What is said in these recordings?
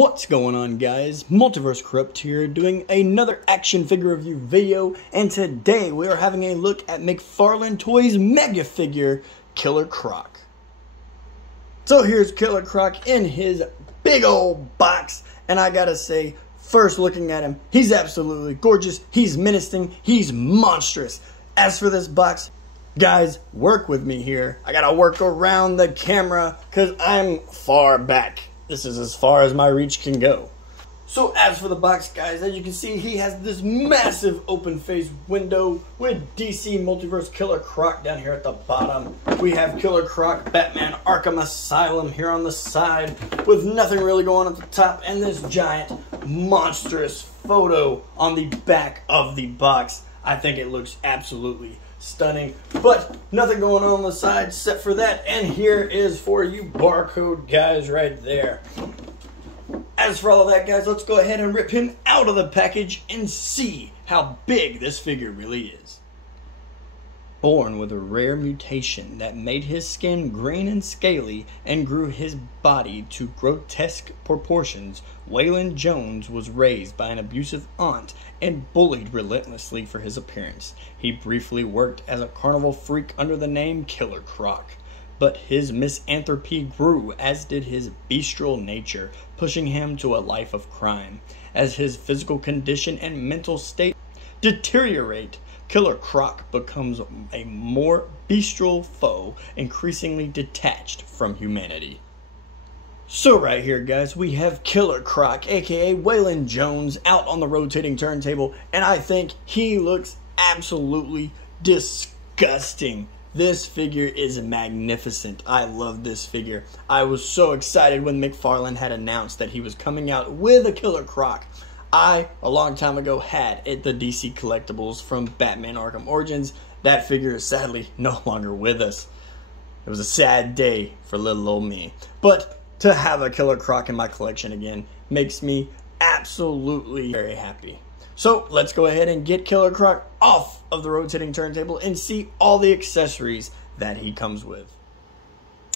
What's going on, guys? Multiverse Corrupt here, doing another action figure review video, and today we are having a look at McFarlane Toys Mega Figure Killer Croc. So here's Killer Croc in his big old box, and I gotta say, first looking at him, he's absolutely gorgeous, he's menacing, he's monstrous. As for this box, guys, work with me here. I gotta work around the camera because I'm far back. This is as far as my reach can go. So as for the box, guys, as you can see, he has this massive open face window with DC Multiverse Killer Croc down here at the bottom. We have Killer Croc Batman Arkham Asylum here on the side with nothing really going on at the top, and this giant monstrous photo on the back of the box. I think it looks absolutely stunning, but nothing going on the side except for that. And here is for you barcode guys right there. As for all of that, guys, let's go ahead and rip him out of the package and see how big this figure really is. Born with a rare mutation that made his skin green and scaly and grew his body to grotesque proportions, Waylon Jones was raised by an abusive aunt and bullied relentlessly for his appearance. He briefly worked as a carnival freak under the name Killer Croc, but his misanthropy grew, as did his bestial nature, pushing him to a life of crime. As his physical condition and mental state deteriorate, Killer Croc becomes a more bestial foe, increasingly detached from humanity. So right here, guys, we have Killer Croc, aka Waylon Jones, out on the rotating turntable, and I think he looks absolutely disgusting. This figure is magnificent. I love this figure. I was so excited when McFarlane had announced that he was coming out with a Killer Croc. I, a long time ago, had it, the DC collectibles from Batman Arkham Origins. That figure is sadly no longer with us. It was a sad day for little old me. But to have a Killer Croc in my collection again makes me absolutely very happy. So let's go ahead and get Killer Croc off of the rotating turntable and see all the accessories that he comes with.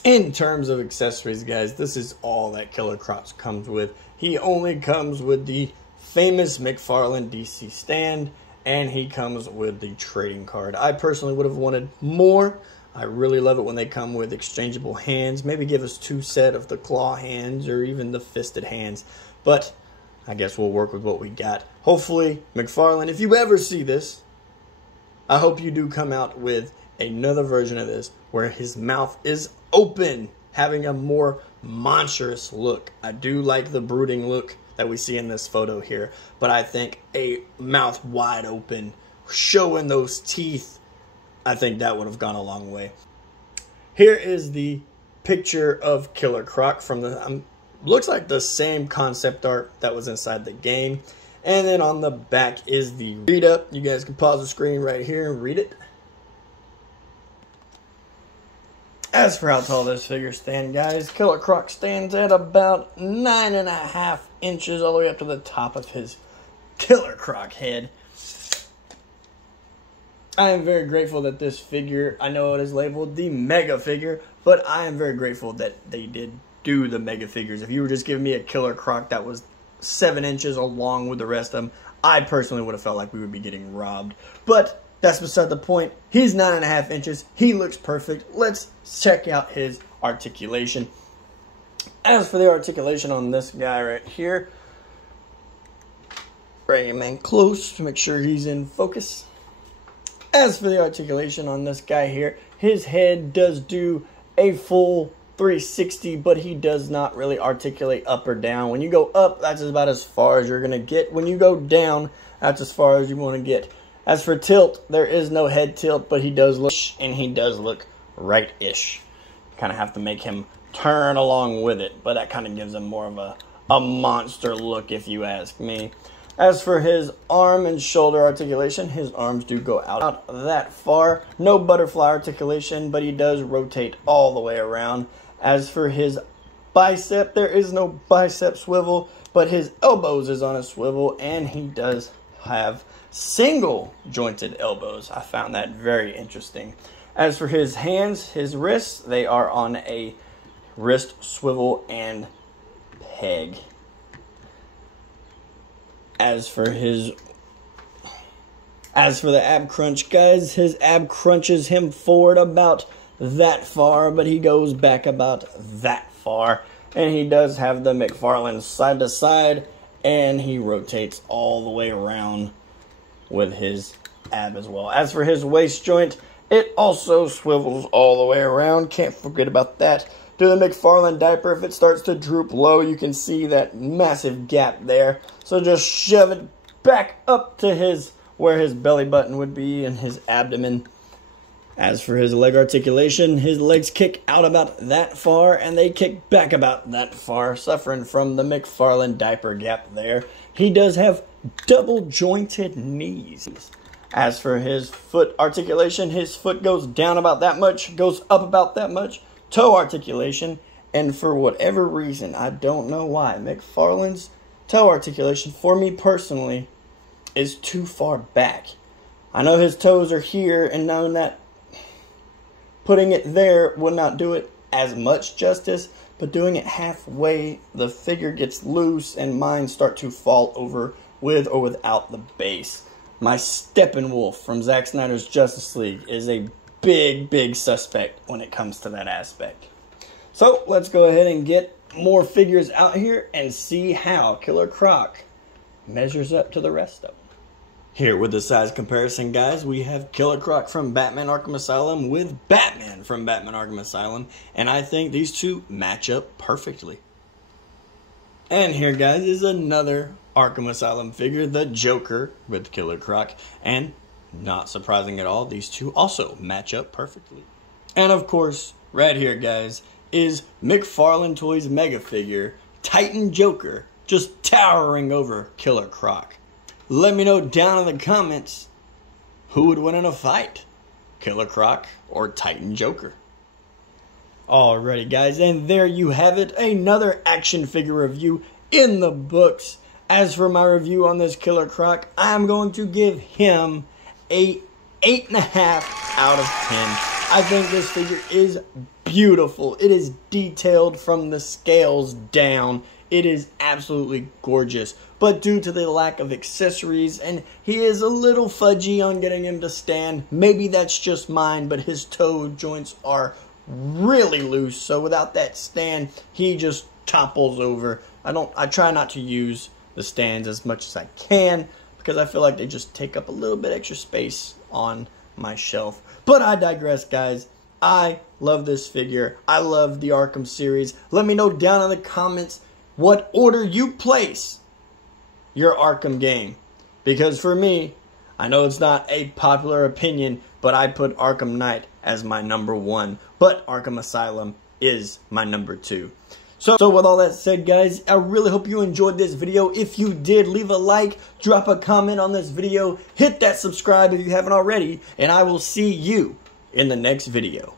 In terms of accessories, guys, this is all that Killer Croc comes with. He only comes with the famous McFarlane DC stand, and he comes with the trading card. I personally would have wanted more. I really love it when they come with exchangeable hands. Maybe give us 2 sets of the claw hands or even the fisted hands. But I guess we'll work with what we got. Hopefully, McFarlane, if you ever see this, I hope you do come out with another version of this where his mouth is open, having a more monstrous look. I do like the brooding look that we see in this photo here, but I think a mouth wide open, showing those teeth, I think that would have gone a long way. Here is the picture of Killer Croc from the, looks like the same concept art that was inside the game. And then on the back is the read up. You guys can pause the screen right here and read it. As for how tall this figure stands, guys, Killer Croc stands at about 9.5 inches all the way up to the top of his Killer Croc head. I am very grateful that this figure, I know it is labeled the Mega Figure, but I am very grateful that they did do the Mega Figures. If you were just giving me a Killer Croc that was 7 inches along with the rest of them, I personally would have felt like we would be getting robbed. But that's beside the point. He's 9.5 inches. He looks perfect. Let's check out his articulation. As for the articulation on this guy right here, bring him in close to make sure he's in focus. As for the articulation on this guy here, his head does do a full 360, but he does not really articulate up or down. When you go up, that's about as far as you're going to get. When you go down, that's as far as you want to get. As for tilt, there is no head tilt, but he does look, and he does look right-ish. Kind of have to make him turn along with it, but that kind of gives him more of a monster look, if you ask me. As for his arm and shoulder articulation, his arms do go out that far. No butterfly articulation, but he does rotate all the way around. As for his bicep, there is no bicep swivel, but his elbows is on a swivel, and he does have single jointed elbows. I found that very interesting. As for his hands, his wrists, they are on a wrist swivel and peg. As for the ab crunch, guys, his ab crunches him forward about that far, but he goes back about that far. And he does have the McFarlane side to side, and he rotates all the way around with his ab as well. As for his waist joint, it also swivels all the way around. Can't forget about that. Do the McFarlane diaper, if it starts to droop low, you can see that massive gap there. So just shove it back up to where his belly button would be and his abdomen. As for his leg articulation, his legs kick out about that far and they kick back about that far, suffering from the McFarlane diaper gap there. He does have double jointed knees. As for his foot articulation, his foot goes down about that much, goes up about that much. Toe articulation, and for whatever reason, I don't know why, McFarlane's toe articulation, for me personally, is too far back. I know his toes are here, and knowing that putting it there would not do it as much justice, but doing it halfway, the figure gets loose and mine start to fall over with or without the base. My Steppenwolf from Zack Snyder's Justice League is a big suspect when it comes to that aspect. So let's go ahead and get more figures out here and see how Killer Croc measures up to the rest of them. Here with the size comparison, guys, we have Killer Croc from Batman Arkham Asylum with Batman from Batman Arkham Asylum, and I think these two match up perfectly. And here, guys, is another Arkham Asylum figure, the Joker with Killer Croc, and not surprising at all, these two also match up perfectly. And of course, right here, guys, is McFarlane Toys Mega Figure Titan Joker, just towering over Killer Croc. Let me know down in the comments who would win in a fight, Killer Croc or Titan Joker. Alrighty, guys, and there you have it, another action figure review in the books. As for my review on this Killer Croc, I'm going to give him a 8.5 out of 10. I think this figure is beautiful. It is detailed from the scales down. It is absolutely gorgeous. But due to the lack of accessories, and he is a little fudgy on getting him to stand. Maybe that's just mine, but his toe joints are really loose. So without that stand, he just topples over. I try not to use the stands as much as I can, because I feel like they just take up a little bit extra space on my shelf. But I digress, guys. I love this figure. I love the Arkham series. Let me know down in the comments what order you place your Arkham game. Because for me, I know it's not a popular opinion, but I put Arkham Knight as my #1. But Arkham Asylum is my #2. So with all that said, guys, I really hope you enjoyed this video. If you did, leave a like, drop a comment on this video, hit that subscribe if you haven't already, and I will see you in the next video.